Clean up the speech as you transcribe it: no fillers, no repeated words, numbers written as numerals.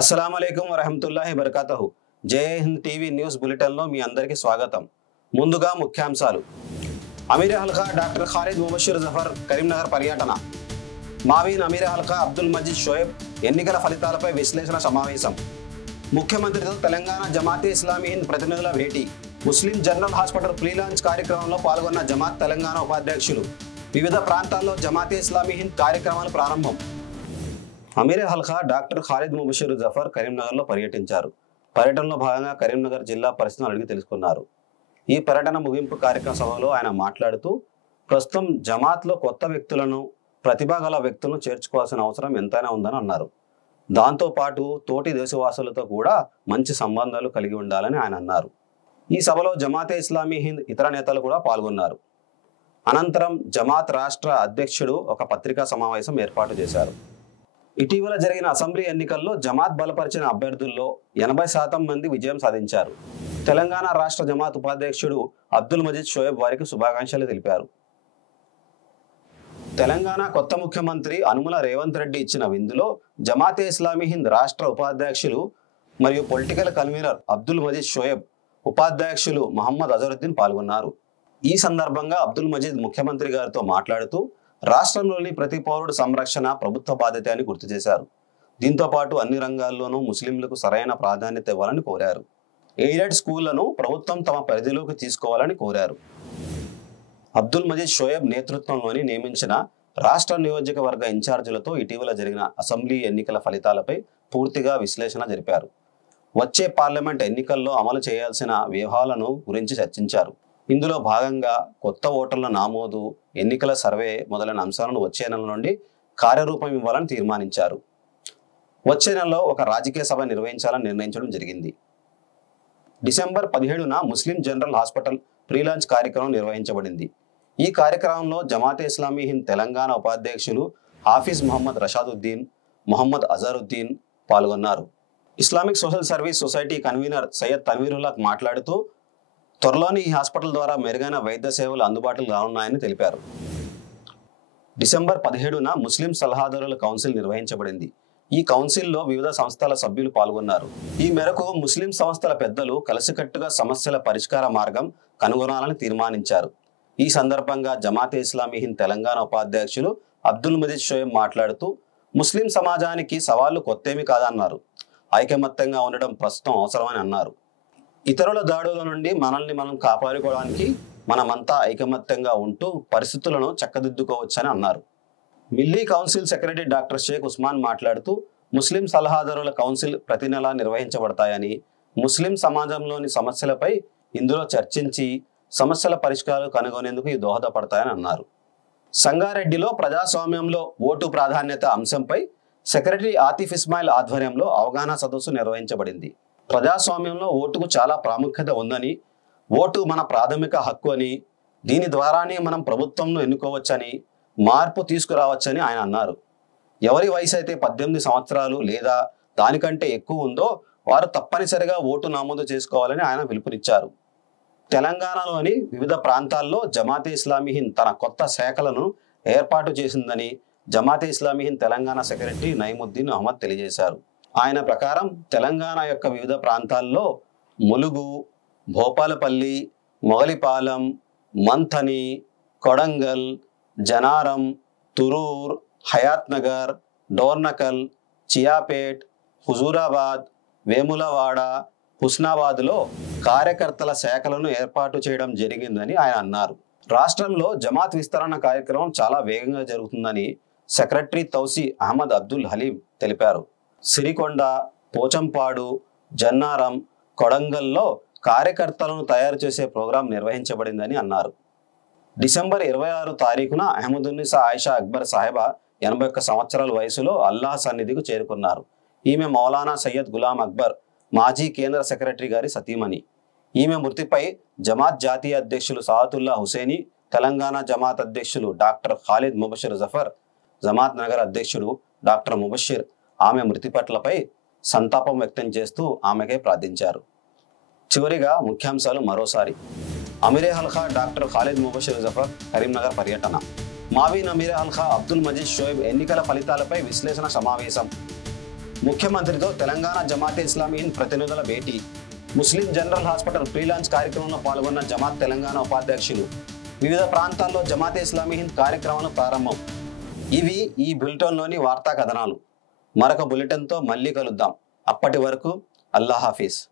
అస్సలాము అలైకుం వరహమతుల్లాహి వబరకాతుహు. జై Hind TV news బులెటిన్లో మీ అందరికీ స్వాగతం. ముందుగా ముఖ్యాంశాలు. అమీర్ హల్కా డాక్టర్ ఖాలిద్ ముబషిర్ జఫర్ కరీంనగర్ పర్యటన. మావీన్ అమీర్ హల్కా అబ్దుల్ మజీద్ షోయబ్ ఎన్నికల ఫలితాలపై విశ్లేషణ సమావేశం. ముఖ్యమంత్రితో తెలంగాణ జమాతే ఇస్లామీ హింద్ ప్రతినిధుల భేటీ. ముస్లిం జనరల్ హాస్పిటల్ ప్రీ లాంచ్ కార్యక్రమంలో పాల్గొన్న జమాత్ తెలంగాణ ఉపాధ్యక్షులు. వివిధ ప్రాంతాల్లో జమాతే ఇస్లామీ హింద్ కార్యక్రమాలు ప్రారంభం. అమీర్ హల్కా డాక్టర్ ఖాలిద్ ముబషిర్ జఫర్ కరీంనగర్లో పర్యటించారు. పర్యటనలో భాగంగా కరీంనగర్ జిల్లా పరిస్థితులను అడిగి తెలుసుకున్నారు. ఈ పర్యటన ముగింపు కార్యక్రమ సభలో ఆయన మాట్లాడుతూ, ప్రస్తుతం జమాత్లో కొత్త వ్యక్తులను, ప్రతిభ గల వ్యక్తులను చేర్చుకోవాల్సిన అవసరం ఎంతైనా ఉందని అన్నారు. దాంతోపాటు తోటి దేశవాసులతో కూడా మంచి సంబంధాలు కలిగి ఉండాలని ఆయన అన్నారు. ఈ సభలో జమాతే ఇస్లామీ హింద్ ఇతర నేతలు కూడా పాల్గొన్నారు. అనంతరం జమాత్ రాష్ట్ర అధ్యక్షుడు ఒక పత్రికా సమావేశం ఏర్పాటు చేశారు. ఇటీవల జరిగిన అసెంబ్లీ ఎన్నికల్లో జమాత్ బలపరిచిన అభ్యర్థుల్లో 80% మంది విజయం సాధించారు. తెలంగాణ రాష్ట్ర జమాత్ ఉపాధ్యక్షుడు అబ్దుల్ మజీద్ షోయబ్ వారికి శుభాకాంక్షలు తెలిపారు. తెలంగాణ కొత్త ముఖ్యమంత్రి అనుముల రేవంత్ రెడ్డి ఇచ్చిన విందులో జమాతే ఇస్లామీ హింద్ రాష్ట్ర ఉపాధ్యక్షులు మరియు పొలిటికల్ కన్వీనర్ అబ్దుల్ మజీద్ షోయబ్, ఉపాధ్యక్షులు మహమ్మద్ అజరుద్దీన్ పాల్గొన్నారు. ఈ సందర్భంగా అబ్దుల్ మజీద్ ముఖ్యమంత్రి గారితో మాట్లాడుతూ, రాష్ట్రంలోని ప్రతి పౌరుడు సంరక్షణ ప్రభుత్వ బాధ్యత అని గుర్తు చేశారు. దీంతో పాటు అన్ని రంగాల్లోనూ ముస్లింలకు సరైన ప్రాధాన్యత ఇవ్వాలని కోరారు. ఎయిడెడ్ స్కూళ్లను ప్రభుత్వం తమ పరిధిలోకి తీసుకోవాలని కోరారు. అబ్దుల్ మజీద్ షోయబ్ నేతృత్వంలోని నియమించిన రాష్ట్ర నియోజకవర్గ ఇన్ఛార్జీలతో ఇటీవల జరిగిన అసెంబ్లీ ఎన్నికల ఫలితాలపై పూర్తిగా విశ్లేషణ జరిపారు. వచ్చే పార్లమెంట్ ఎన్నికల్లో అమలు చేయాల్సిన వ్యూహాలను గురించి చర్చించారు. ఇందులో భాగంగా కొత్త ఓటర్ల నమోదు, ఎన్నికల సర్వే మొదలైన అంశాలను వచ్చే నెల నుండి కార్యరూపం ఇవ్వాలని తీర్మానించారు. వచ్చే నెలలో ఒక రాజకీయ సభ నిర్వహించాలని నిర్ణయించడం జరిగింది. డిసెంబర్ 17న ముస్లిం జనరల్ హాస్పిటల్ ప్రీ లాంచ్ కార్యక్రమం నిర్వహించబడింది. ఈ కార్యక్రమంలో జమాతే ఇస్లామీ హింద్ తెలంగాణ ఉపాధ్యక్షులు హాఫీజ్ మహమ్మద్ రషాదుద్దీన్, మొహమ్మద్ అజరుద్దీన్ పాల్గొన్నారు. Islamic social service society convenor Syed Tanveerullah మాట్లాడుతూ, త్వరలోని ఈ హాస్పిటల్ ద్వారా మెరుగైన వైద్య సేవలు అందుబాటులో రానున్నాయని తెలిపారు. డిసెంబర్ 17న ముస్లిం సలహాదారుల కౌన్సిల్ నిర్వహించబడింది. ఈ కౌన్సిల్లో వివిధ సంస్థల సభ్యులు పాల్గొన్నారు. ఈ మేరకు ముస్లిం సంస్థల పెద్దలు కలిసికట్టుగా సమస్యల పరిష్కార మార్గం కనుగొనాలని తీర్మానించారు. ఈ సందర్భంగా జమాతే ఇస్లామీ హింద్ తెలంగాణ ఉపాధ్యక్షులు అబ్దుల్ మజీద్ షోయబ్ మాట్లాడుతూ, ముస్లిం సమాజానికి సవాళ్లు కొత్తేమీ కాదన్నారు. ఐకమత్యంగా ఉండడం ప్రస్తుతం అవసరమని అన్నారు. ఇతరుల దాడుల నుండి మనల్ని మనం కాపాడుకోవడానికి మనమంతా ఐకమత్యంగా ఉంటూ పరిస్థితులను చక్కదిద్దుకోవచ్చని అన్నారు. Milli council secretary doctor Sheikh Usman మాట్లాడుతూ, ముస్లిం సలహాదారుల కౌన్సిల్ ప్రతి నెలా నిర్వహించబడతాయని, ముస్లిం సమాజంలోని సమస్యలపై ఇందులో చర్చించి సమస్యల పరిష్కారాలు కనుగొనేందుకు ఇది దోహదపడతాయని అన్నారు. సంగారెడ్డిలో ప్రజాస్వామ్యంలో ఓటు ప్రాధాన్యత అంశంపై సెక్రటరీ ఆతిఫ్ ఇస్మాయిల్ ఆధ్వర్యంలో అవగాహన సదస్సు నిర్వహించబడింది. ప్రజాస్వామ్యంలో ఓటుకు చాలా ప్రాముఖ్యత ఉందని, ఓటు మన ప్రాథమిక హక్కు అని, దీని ద్వారానే మనం ప్రభుత్వంను ఎన్నుకోవచ్చని, మార్పు తీసుకురావచ్చని ఆయన అన్నారు. ఎవరి వయసు అయితే 18 సంవత్సరాలు లేదా దానికంటే ఎక్కువ ఉందో వారు తప్పనిసరిగా ఓటు నమోదు చేసుకోవాలని ఆయన పిలుపునిచ్చారు. తెలంగాణలోని వివిధ ప్రాంతాల్లో జమాతే ఇస్లామీ హింద్ తన కొత్త శాఖలను ఏర్పాటు చేసిందని జమాతే ఇస్లామీ హింద్ తెలంగాణ సెక్రటరీ నయీముద్దీన్ అహ్మద్ తెలియజేశారు. ఆయన ప్రకారం తెలంగాణ యొక్క వివిధ ప్రాంతాల్లో ములుగు, భోపాలపల్లి, మొగలిపాలెం, మంథని, కొడంగల్, జనారం, తురూర్, హయాత్ నగర్, డోర్నకల్, చియాపేట్, హుజూరాబాద్, వేములవాడ, హుస్నాబాద్లో కార్యకర్తల శాఖలను ఏర్పాటు చేయడం జరిగిందని ఆయన అన్నారు. రాష్ట్రంలో జమాత్ విస్తరణ కార్యక్రమం చాలా వేగంగా జరుగుతుందని సెక్రటరీ తౌసి అహ్మద్ అబ్దుల్ హలీం తెలిపారు. సిరికొండ, పోచంపాడు, జన్నారం, కొడంగల్లో కార్యకర్తలను తయారు చేసే ప్రోగ్రాం నిర్వహించబడిందని అన్నారు. డిసెంబర్ 26 తారీఖున అహ్మదున్నీసా ఆయిషా అక్బర్ సాహెబా 81 సంవత్సరాల వయసులో అల్లాహ్ సన్నిధికి చేరుకున్నారు. ఈమె మౌలానా సయ్యద్ గులాం అక్బర్ మాజీ కేంద్ర సెక్రటరీ గారి సతీమణి. ఈమె మృతిపై జమాత్ జాతీయ అధ్యక్షులు సాదతుల్లా హుసేని, తెలంగాణ జమాత్ అధ్యక్షులు డాక్టర్ ఖాలిద్ ముబషిర్ జఫర్, జమాత్ నగర్ అధ్యక్షుడు డాక్టర్ ముబషిర్ ఆమె మృతి పట్లపై సంతాపం వ్యక్తం చేస్తూ ఆమెకే ప్రార్థించారు. చివరిగా ముఖ్యాంశాలు మరోసారి. అమీర్ హల్కా డాక్టర్ ఖాలిద్ ముబషిర్ జఫర్ కరీంనగర్ పర్యటన. మావీన్ అమీర్ హల్కా అబ్దుల్ మజీద్ షోయబ్ ఎన్నికల ఫలితాలపై విశ్లేషణ సమావేశం. ముఖ్యమంత్రితో తెలంగాణ జమాతే ఇస్లామీ హింద్ ప్రతినిధుల భేటీ. ముస్లిం జనరల్ హాస్పిటల్ ప్రీ లాంచ్ కార్యక్రమంలో పాల్గొన్న జమాత్ తెలంగాణ ఉపాధ్యక్షులు. వివిధ ప్రాంతాల్లో జమాతే ఇస్లామీ హింద్ కార్యక్రమాలు ప్రారంభం. ఇవి ఈ బులెటిన్లోని వార్తా కథనాలు. మరొక బులెటిన్తో మళ్ళీ కలుద్దాం. అప్పటి వరకు అల్లా హాఫీజ్.